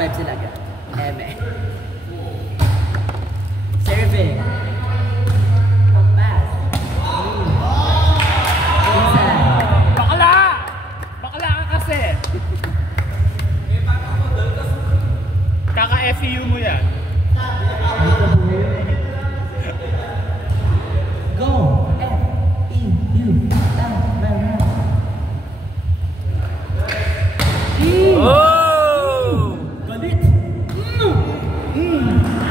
5 sila agad. Eme. Serving. Pass. Inside. Bakla! Bakla ka kasi! Kaka-FEU mo yan. Go! F-E-U. Oh! Galit!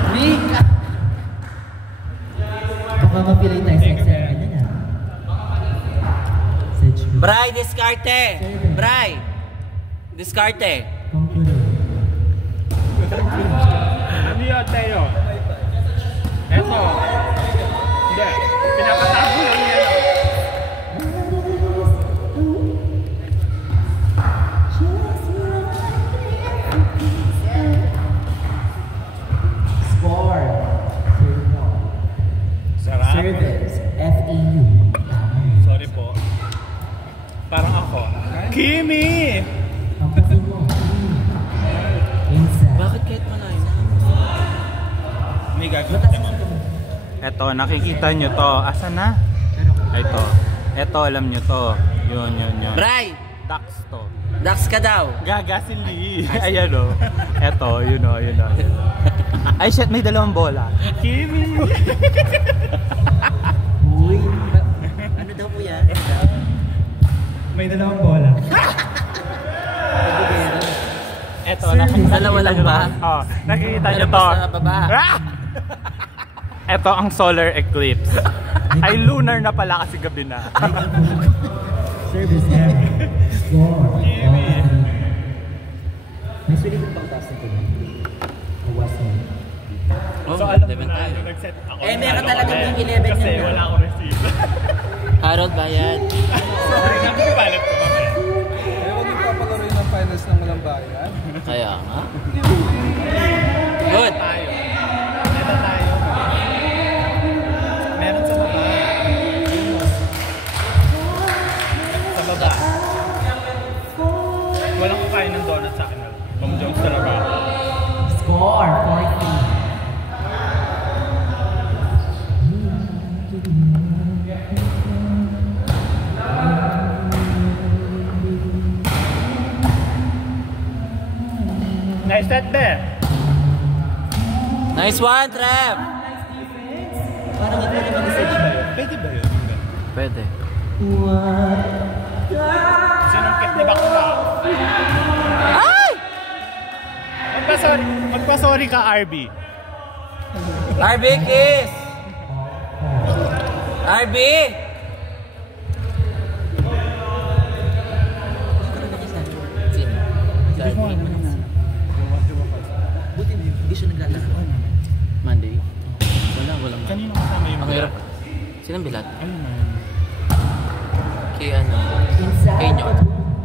Mika! Baka mapilay tayo sa exam na na. Bray, diskarte! Bray! Diskarte! Ano yun, Teo? Eto. Hindi. Pinapatago lang yan. Score. Sarap. Service. F-E-U. Sorry po. Parang ako. Kimi! Ang kapit mo. Inside. Bakit kahit malayo na? May gagawin. Eto, nakikita nyo to. Asan na? Ito. Eto, alam nyo to. Yun. Bray! Dax to. Dax ka daw! Gaga si Lee. Ayan o. Eto, yun o. Ay shit, may dalawang bola. Kimi! Uy. Ano daw po yan? May dalawang bola. Eto, Dalawa lang ba? Oh, nakikita nyo Pero to. sa baba. Eto ang solar eclipse. Ay lunar na pala kasi gabi na. Service F. Score. May sulit pang taas nito. Awas mo. Oh, So alam eleven mo na, tayo. nag-set ako. Eh, meron talaga yung 11 Kasi yun. wala akong receive. Harold Bayad. Sorry, nabibalat ko mamaya. Eh, huwag magpapalaro ng finals ng walang bayan. Kaya nga. Good! Ito tayo. Meron sa baba. Sa baba. Walang kakain ng donut sa akin. Mom Jones talaga. Score. 40. Nice set there. Nice one, Trev! Parang ito na mag-message mo. Pwede ba yun? Pwede. Sinong kit ni Bakla? Ay! Magpa-sorry ka, RB. RB kiss! RB! Sino? Si RB. Buti hindi siya naglalaro. Monday. Walang. Kanino kasama yung Ang hirap. Sinong bilat? Ano na yun? Kay ano? Inside. Kay Nyor.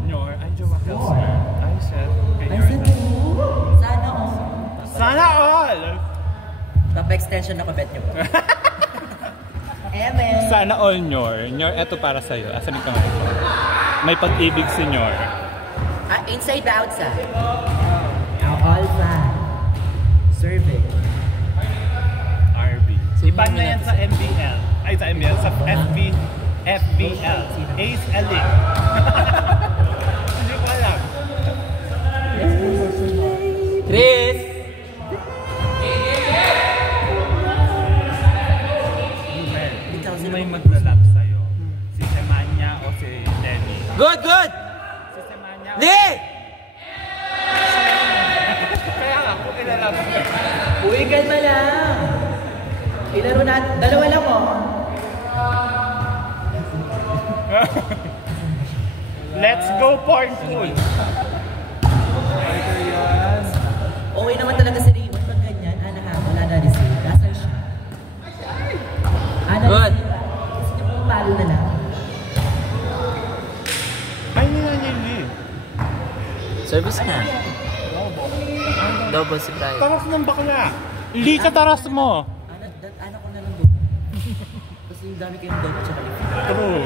Nyor, ay Jowa Kelsey. I said, kay I Nyor. said, sana all. Sana all! Papa-extension ako, bet niyo po. Eme. Sana all Nyor. Nyor, eto para sa'yo. Asan yung kamay ko? May pag-ibig si Nyor. Inside ba outside? All fine. Survey. RB. Iba na yan sa MBL. Ay, sa MBL. Sa FBL. Ace Elite. Hindi ko alam. Chris! Sino may maglalap sa'yo? Si Semanya o si Lenny? Good! Si Semanya o... Lee! Kaya nga, kung ilalap. Uy, kalma lang. Ilaro na. Dalawa lang oh. Let's go porn pool. Okay naman talaga si Raymond pag ganyan. Wala na receive. Nasaan siya? Good. Gusto niyo pong palo na lang. Ay, nilili. Service na. Double si Brian. Taras ng bakla. Lee ka taras mo. Ano ko na lang doon. Kasi yung dami kayong doon at saka yung... True.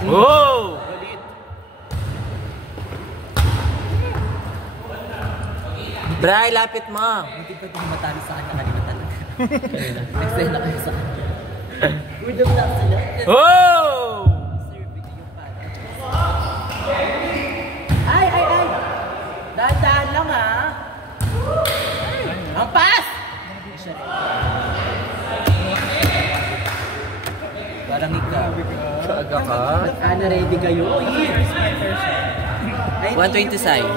Wow! Bray, lapit mo. Hindi pa din matalo sa kanya kanina talaga. Nagsend ako sa kanya. Rhythm lang sila. Oh! Serving yung pala. Ay! Dahan-dahan lang ha. Ang pass! Siya rin. Parang ikaw. Aga ka. Ana, ready kayo? Ay, 120 Sai. Thank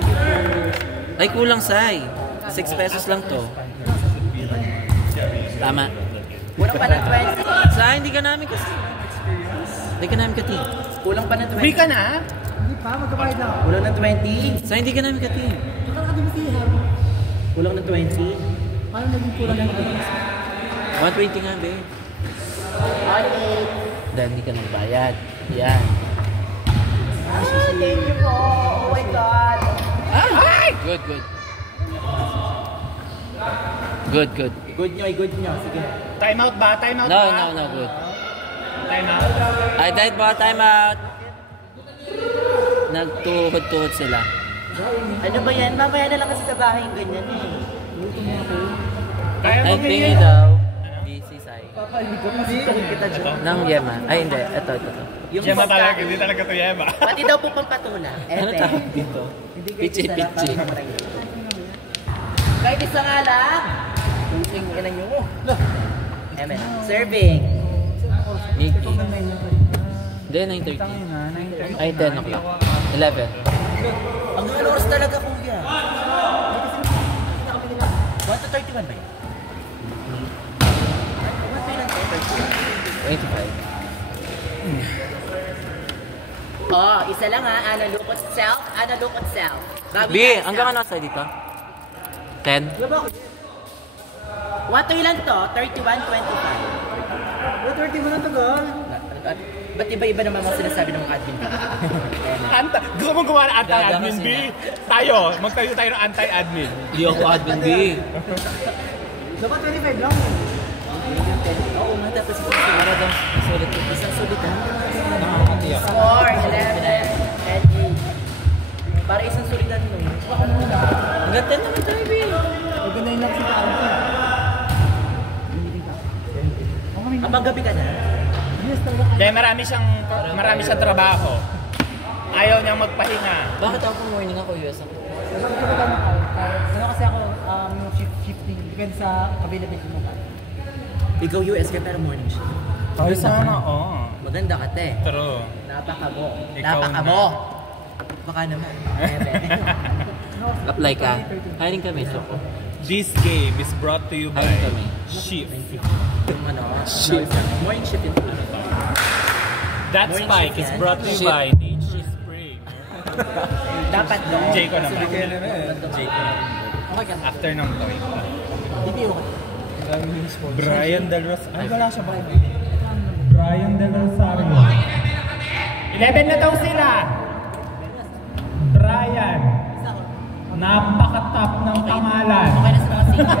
you for... Ay, kulang Sai. 6 pesos lang to. Tama. Kulang pa ng 20. Sai, hindi ka namin kasi. Hindi ka namin kati. Kulang pa ng 20. Free ka na? Kulang ng 20. Sai, hindi ka namin kati. Kulang ng 20. 120 nga, be. Dahil hindi ka nagbayad. Yan. Thank you po. Oh my God. Good. Good. Good nyo. Sige. Time out ba? No, good. Time out. Ay, dahil ba, time out. Nagtuhod-tuhod sila. Ano ba yan? Mamaya na lang kasi sa bahay yung ganyan eh. Kaya Ay, mo pingi daw. Busy, Sai. Papa, hindi ko masitakin kita dyan. Nang Yema. Ay, hindi. Ito. Yung Yema pagkain. talaga, hindi talaga to Yema. Pati daw po pampatula. Ano tawag dito? Pichi. Kahit isa nga lang. Pusing ka na nyo. Amen. Serving. Mickey. Hindi, 9:30. Ay, 10 o'clock. 11. Ang oras talaga kuya. 1 to 31 ba yun? 25. Oh, isa lang ha. Ana look at self. Bago B, tayo hanggang self. ano sa dito? 10? 1 to ilan to? 31, 25. 31 na to, girl. Ba't iba-iba naman mga sinasabi ng mga admin? Gusto mo gumawa ng anti-admin B? Magtayo tayo ng anti-admin. Hindi ako admin B. Dapat 25 lang. Oo nga, tapos Para daw, sulit ko. isang sulit ha. Nakakatiyak. 4, 11, 10, 8. Para isang sulitan mo. Hanggang 10 naman tayo, B. Maganda lang si Kaunti. Abang gabi ka na? Kaya marami siyang trabaho. Ayaw niyang magpahinga. Bakit ako morning ako, US ako? Ano kasi ako, shifting. Depende sa availability mo ka. Ikaw US ka pero morning shift. Ay, sana, oo. Maganda ka te. True. Napakabo. Ikaw Napakabo. Baka naman. Apply ka. Hiring kami, so ko. This game is brought to you by Hiring kami. Shift. Yung ano, morning shift yung That Morning spike shift is yan. brought to you Shit. by Nature Spray. dapat doon. Jayco naman. Jayco. Okay ka. After ng toy. Hindi okay. Brian Del Rosario. Ay, wala siya ba? Brian Del Rosario. 11 na daw sila. Brian. Napaka-top ng pangalan. Okay na sa mga senior.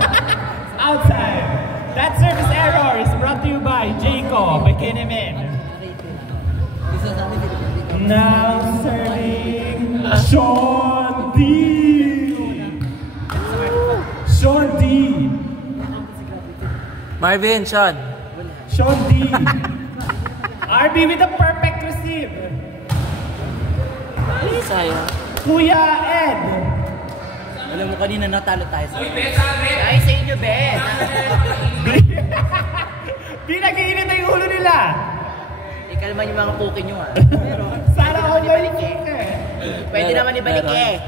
Outside. That service error is brought to you by Jayco Bekinimin. Now serving Sean D. Sean D. Marvin, Sean. Sean D. RB with a perfect receive. Sayang. Kuya Ed. Alam mo kanina natalo tayo sa ay sa inyo, Ben. Di nag-iinit na yung ulo nila. Ikalman yung mga pukin nyo Sana all ba yung Pwede naman ibalik eh.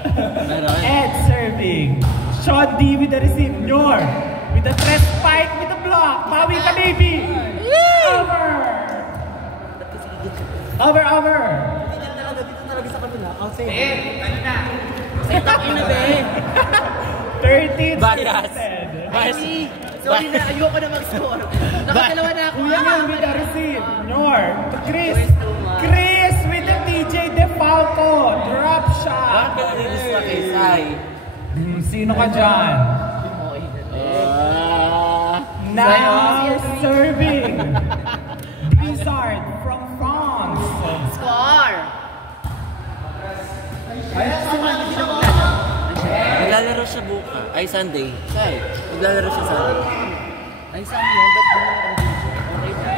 Meron. Ed serving. Sean D with the receive. Nyor with the threat spike with the block. Bawi ka, baby. Over. Dito talaga sa kanila. Outside. Say takin na, Ben. 13 Batas. Ay, sorry na, ayoko na mag-score. Nakakalawa na ako. Kuya Nyor with the receive. Nyor to Chris. Chris with the TJ DeFalco. Drop shot. Bakit nilista kay Sai? Sino ka dyan? Now serving. Blizzard from France. Score! Naglalaro Ay, Sunday. Sai, maglalaro siya Sunday. Ay, saan yun? Ba't di naman kami DJ? Okay ba?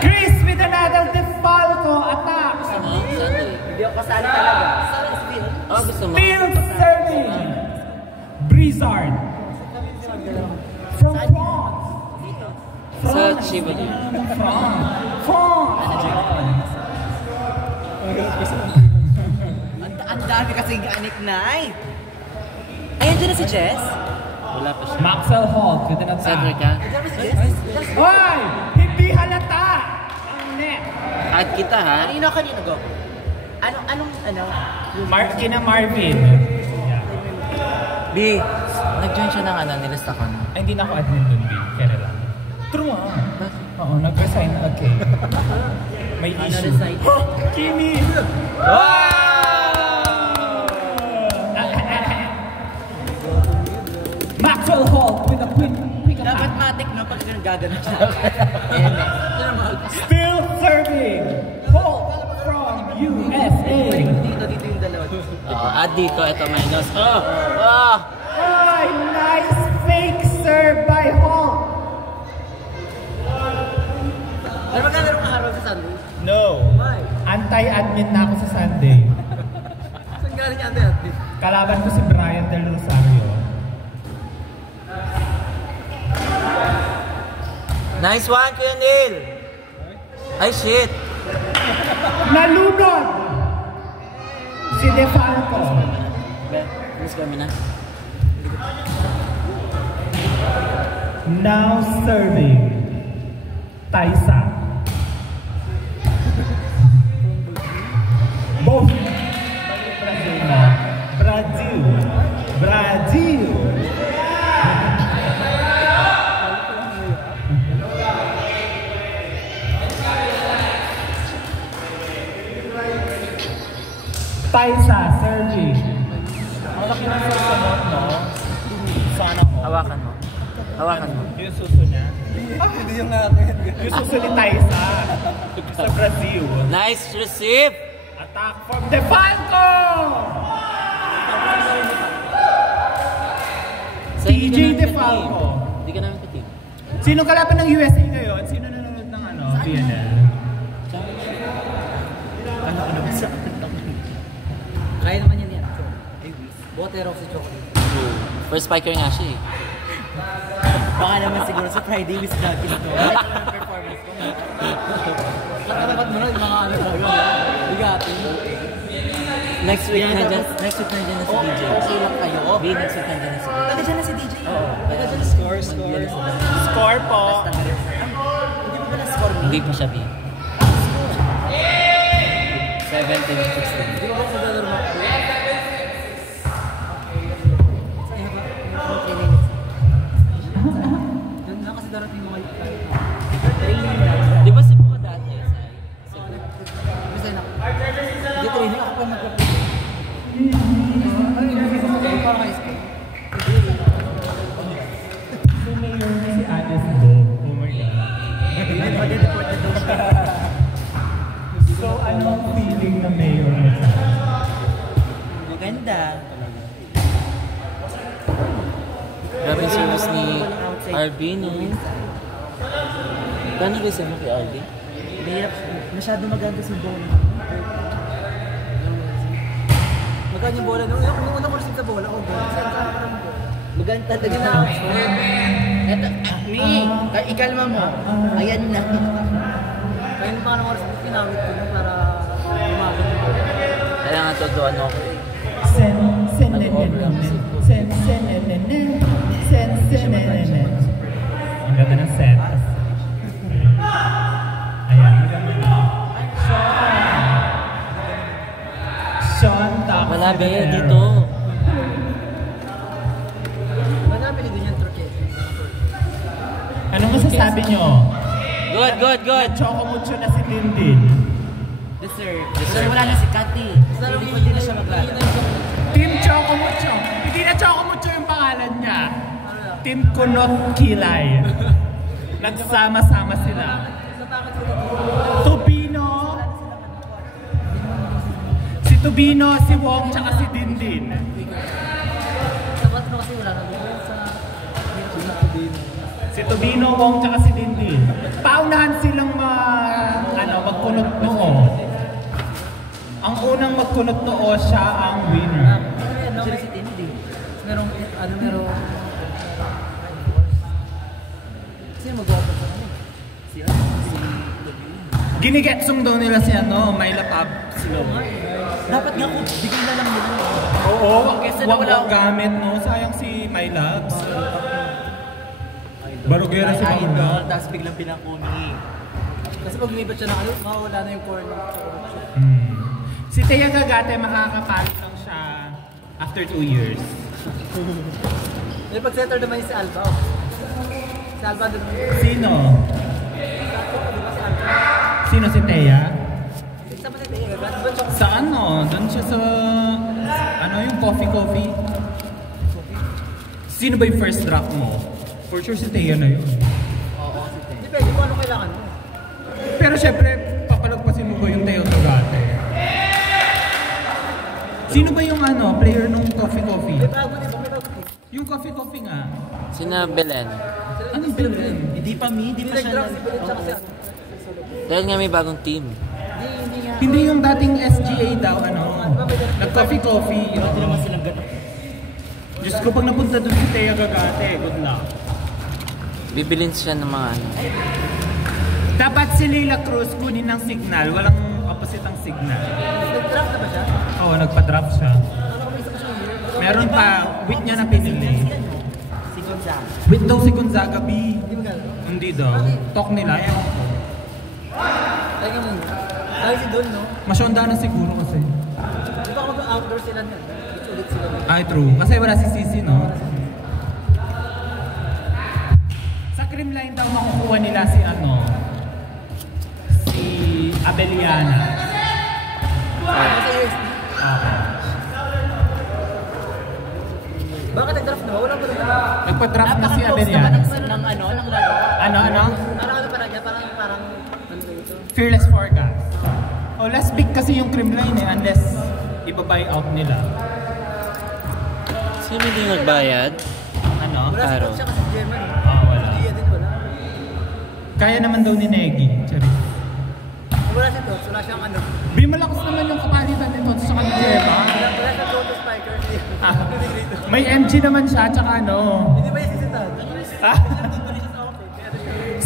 Chris with another Defalco attack! Gusto mo? Sunday. Hindi ako kasali talaga. Sana si Bill. Oh, gusto mo? Still serving! Blizzard! From France! Sa Chivali. Ang dami kasing anik night. Ayun dyan na si Jess. Wala pa siya. Maxwell Hall with an Cedric attack. ka? Dyan na si Jess? Why? Hindi halata! Ang net! Add kita ha? Kanino go? Anong Kina Marvin. B, nag-join siya ng nilista ko na. Ay, hindi na ako admin dun, B. Kaya lang. True ah. Oo, nag-resign na okay. May issue. resign? Kimi! Maxwell Hall with a quick Dapat matik no pag gagana siya. Still serving! Hall from USA! Dito yung dalawa. Add dito, ito minus. Oh! Ay, nice fake serve by Hall! Pero maglalaro ka araw sa Sunday? No! Why? Anti-admin na ako sa Sunday. Saan galing yung ate? Kalaban ko si Brian Del Rosario. Nice one, Kuya Neil! Ay, shit! Nalunod! Si Defalco. Miss kami na. Now serving. Taisa. Both. Brazil na. Brazil. Brazil. Taisa serving. Malaki na sa sunod, no? Sana all. Hawakan mo. Hawakan mo. Yung suso niya. Hindi yung akin. Yung suso ni Taisa. Sa Brazil. Nice receive! Attack from Defalco! TJ Defalco. Hindi ka namin katig. Sino kalaban ng USA ngayon? Sino nanonood ng PNL? Ano ba sa kaya naman yan yan. Botero si Chocolate. First spiker nga siya eh. Baka naman siguro sa Friday with Jackie ito. Performance ko. Nakalabat mo na yung mga ano talaga. Bigatin. Next week na dyan na si DJ. Okay lang kayo. B, next week na dyan na si DJ. Taga dyan na si DJ. Taga dyan na Score. Score po. Hindi mo ba na-score mo? Hindi pa siya B. 17-16. Hindi mo ba sa dollar mo? Doon na kasi darating mo kayo. Training lang. Di ba si Buka dati? Resign ako. Hindi training ako pa magpapalito. Ano yung hindi ko magpapalito para high school? So mayor na si Ades Bo. Oh my God. Mag-deport na daw siya. So anong feeling na mayor na siya? Maganda. Grabe yung service ni RB, no? Gano'n ba mo kay RB? Mahirap. Masyado maganda si bola. Maganda yung bola. Yung una ko receive sa bola ko. Maganda talaga na. Eto, Mi, ikalma mo. Ayan na. Kaya yung parang oras ko pinawit ko na para umabot. Kaya nga tutuan ako eh. Ang ganda ng set. Ayan. Sean Taco. Wala ba yan dito? Manapili din yung truque. Anong masasabi nyo? Good. Choco mucho na si Dindin. Deserve. Deserve. Wala na si Cathy. Hindi na siya maglala. Team Choco Mucho. Hindi na Choco Mucho yung pangalan niya. Team Kunot Kilay. Nagsama-sama sila. Tubino. Si Tubino, si Wong, tsaka si Dindin. Sa 4 kasi wala na. Tobino, Wong, tsaka si Dindin. Paunahan silang magkunot noo. Ang unang magkunot noo, siya ang winner. Sila si Tindy. Merong, sino magawa pa sa kanya? Ginigetsong daw nila si Myla Pab sila. Dapat nga kung bigay na lang nila. Oo, Kesa na wag wala gamit, no? Sayang si Myla. Barugera si Idol, Idol. tapos biglang pinakumi. Kasi pag lumipat siya ng mawawala na yung corner. Si Thea Gagate, makakapalit lang siya after 2 years. May pag-setter naman yung si Alba. Si Alba doon. Sino? Sino si Thea? Saan ba si Thea Gagate? Sa doon siya sa, yung coffee. Sino ba yung first drop mo? For sure si Thea na yun. Oo, si Thea. Depende kung ano kailangan mo. Pero syempre, papalagpasin mo ba yung Thea Gagate? Sino ba yung player nung coffee? May bago dito, may bago dito. Yung coffee nga. Sina Belen. Anong Belen? Hindi pa nag-drop si Belen tsaka si ano. Dahil nga may bagong team. Hindi nga. Hindi yung dating SGA daw, nag-coffee. Hindi naman silang ganun. Diyos ko, pag napunta doon si Thea Gagate, good luck. Bibilin siya ng mga Dapat si Leila Cruz kunin ng signal, walang opposite ang signal. Nag-drop na ba siya? Oo, nagpa-drop siya. Ano kung isa pa siya year? Meron pa, wit niya na pinili. Si Gonzaga. Wit daw si Gonzaga B. Hindi mo gano'n? Hindi daw. Talk nila, yan. Teka muna. Dahil si Don, no? Masyonda na siguro kasi. Di ba mag-outdoor sila niyan? Ulit sila niyan. Ay, true. Kasi wala si Sisi, no? Sa Creamline daw makukuha nila si Abeliana. Sa USD. Okay. Bakit nag-draft na ba? Wala pa naman. Nagpa-draft na si Napaka-close Abeliana. naman ng laro. Ano? Parang ano niya? Parang ano ito? Fearless forecast. Oh, less big kasi yung Creamline unless iba-buy out nila. Sino hindi nagbayad? Ano? Wala si Araw. Don siya kasi German. Wala. Gia din wala. Kaya naman daw ni Negi. Sorry. Wala si Don. Wala siyang ano. Malakas naman yung kapalitan ni Tots sa kanila. Wala siyang go-to spiker. May MG naman siya, tsaka Hindi ba yung sisitan?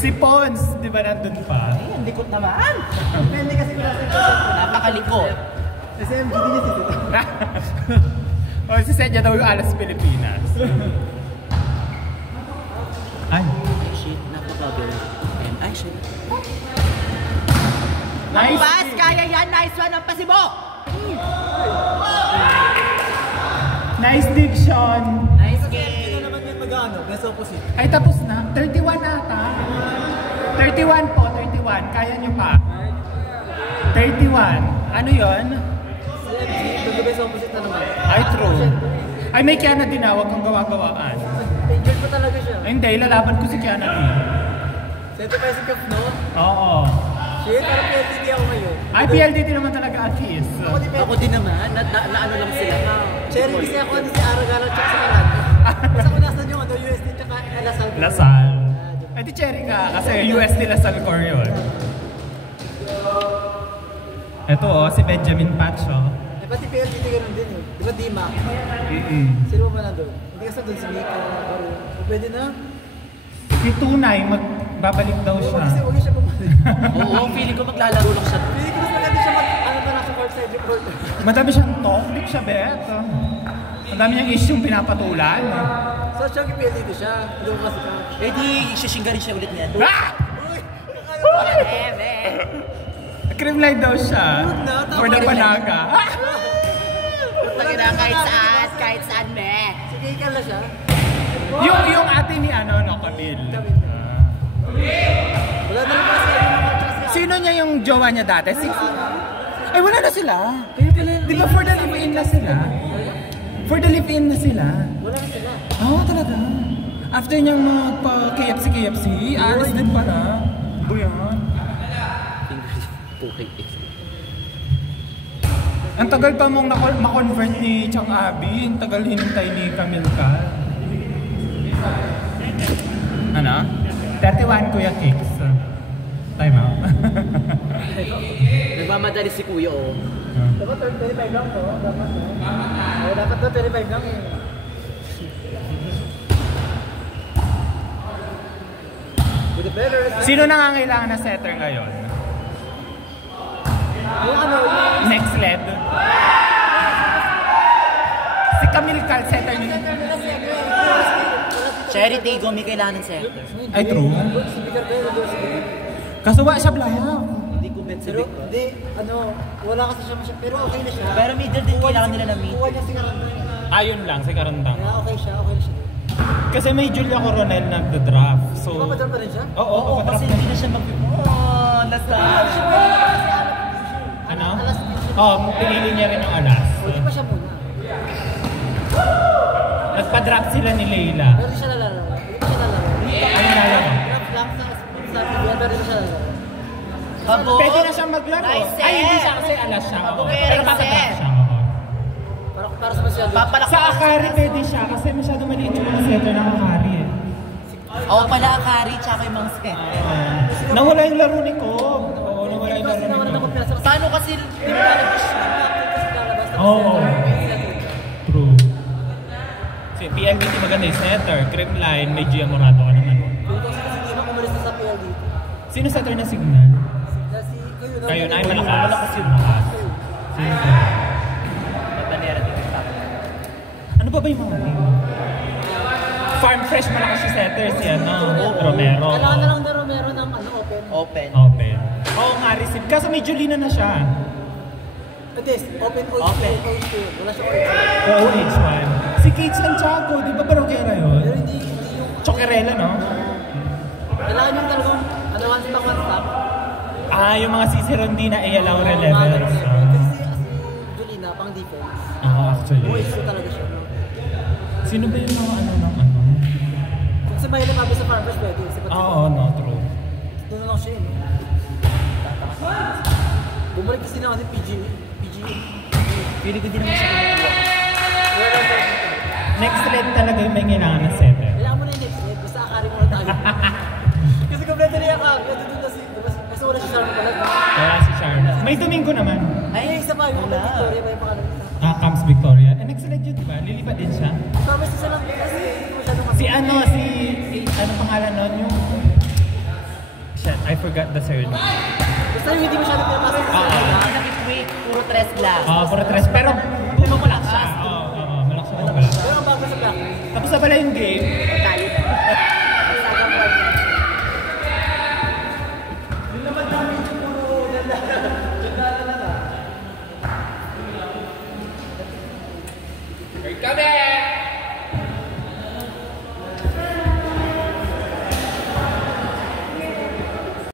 Si Pons, di ba nandun pa? Ay, ang likot naman. Depende kasi wala si Don. Napakalikot. Kasi MG din yung sisitan. O, si Sedya daw yung Alas Pilipinas. Ay. Shit, napaka-girl. Ay, shit. Nice. Bas, kaya yan. Nice one ang pasibo. Nice dig, Sean. Nice game. Ito naman yung mag-ano, best opposite. Ay, tapos na. 31 ata. 31 po, 31. Kaya nyo pa. 31. Ano yon? Yung best opposite na naman. Ay, true. Ay, may Kiana din na. Huwag kang gawa-gawaan. Injured pa talaga siya. Ay, hindi. Lalaban ko si Kiana din. Sento pa yung cup, no? Oo. Shit, parang PLDT ako ngayon. Ay, PLDT naman talaga ang kiss. Ako din naman. Na ano lang sila. Cherry, kasi ako si Aragala tsaka si Alan. Basta ko nasan yung USD tsaka Lasal. Lasal. Ay, di cherry ka. Kasi USD Lasal core yun. Ito si Benjamin Pacho. Eh, pati PLDT ganun din eh. Di ba Dima? Sino ba nandun? Hindi kasi doon si Mika. Pwede na? Si Tunay, magbabalik daw Kasi siya. huwag siya pumalik. Oo, feeling ko maglalaro lang siya. Feeling ko mas maganda siya ano ba nasa court side report. Madami siyang talk, hindi siya bet. Madami niyang issue pinapatulan. So siya PLDT siya. Hindi ko kasi ka. Eh di, sisingga rin siya ulit niya. Ah! Creamline daw siya. For the panaga. Tangina, kahit saan, me. Sige, ikaw na siya. Yung ate ni Camille. Wala na rin kasi Sino niya yung jowa niya dati? Ay, wala na sila. Di ba for the live-in na sila? For the live-in na sila. wala na sila. Oo, talaga. After niyang magpa-KFC, alis din pala. Buyan. Ang tagal pa mong ma-convert ni Chang Abi. Ang tagal hinintay ni Camille ka. Ano? 31 Kuya Kicks. Time out. Nagmamadali si Kuya, oh. Dapat 25 lang to. Dapat to 25 lang eh. With the better. Sino nangangailangan na setter ngayon? Yung ano, yung Next led. Si Camille Cal, setter niya. Charity, may kailangan ng setter. Ay, true. si Peter Bell, Kaso wa siya blayak. Hindi ko bet si pero, Victor. hindi, ano, wala kasi siya masyadong, pero okay na siya. Pero middle din kailangan nila na mid. Kuha niya si Karandang. Ayun lang, si Karandang. Kaya okay na siya. Kasi may Julia Coronel nagda-draft. So, Di ba pa rin siya? Oo, Oo, kasi hindi na siya lasal. Ano? Pinili niya rin ang alas. Hindi pa siya muna. Nagpa-draft sila ni Leila. Pero hindi siya lalaro. Ano lalaro? Draft lang sa PBL, pero hindi siya lalaro. Pwede na siyang maglaro. Nice, Ay, hindi siya kasi alas siya. Oo. Okay, Pero nice, papadraft siya. Para sa masyado. Papalaki. Sa Akari pwede siya kasi masyado maliit yung mga setter ng Akari eh. Oo pala, Akari, tsaka yung mga set. Nawala yung laro ni Cobb. Oo, nawala yung laro ni Cobb. Paano kasi di ba lalabas siya? Oo. True. Si PLDT maganda yung setter. Creamline, may Gia Morato ka naman. Kasi hindi mo kumalis na sa PL dito. Sino setter na signal? Kasi Kayo na, ay malakas. Malakas yun. Sino? Ano ba yung mga team? Farm Fresh malakas si setter si Romero. Kailangan na lang na Romero ng open. Open. Open. Oo nga, receive. Kaso may Julina na siya. Hindi, open. Wala siya open. Oo, H1. Si Kate Santiago, di ba barokera yun? Pero hindi yung... Chokerela, no? Kailangan yung talagang one stop. Yung mga Cicerondina ay allow Kasi levels. si Julina, pang defense. Actually. Buwis ko talaga siya. No? Sino ba yung mga ano? Kung si Mayle Papi sa Farmers, pwede. Oo, no, true. Doon na lang siya eh. Bumalik kasi na kasi PG. Pili ko din naman siya kinukuha. Next red talaga yung may kailangan na setter. Kailangan mo na yung next leg. Basta akari mo na tayo. Kasi kompleto na yung akari. Kasi wala si Sharon pala. Kaya si Sharna. May Domingo naman. Ay, isa pa. Yung Victoria ba yung pangalan isa? Camps Victoria. Next red yun, diba? Lilipat din siya. Farmers isa lang. Kasi hindi masyadong Si ano pangalan nun? Yung... Shit, I forgot the surname. Basta yung hindi masyadong pinapasok sa Nakik-wait, puro tres lang. Puro tres. Pero pumapalak siya. Oo, malak siya pumapalak. Pero ang bago sa black. Tapos na pala yung game,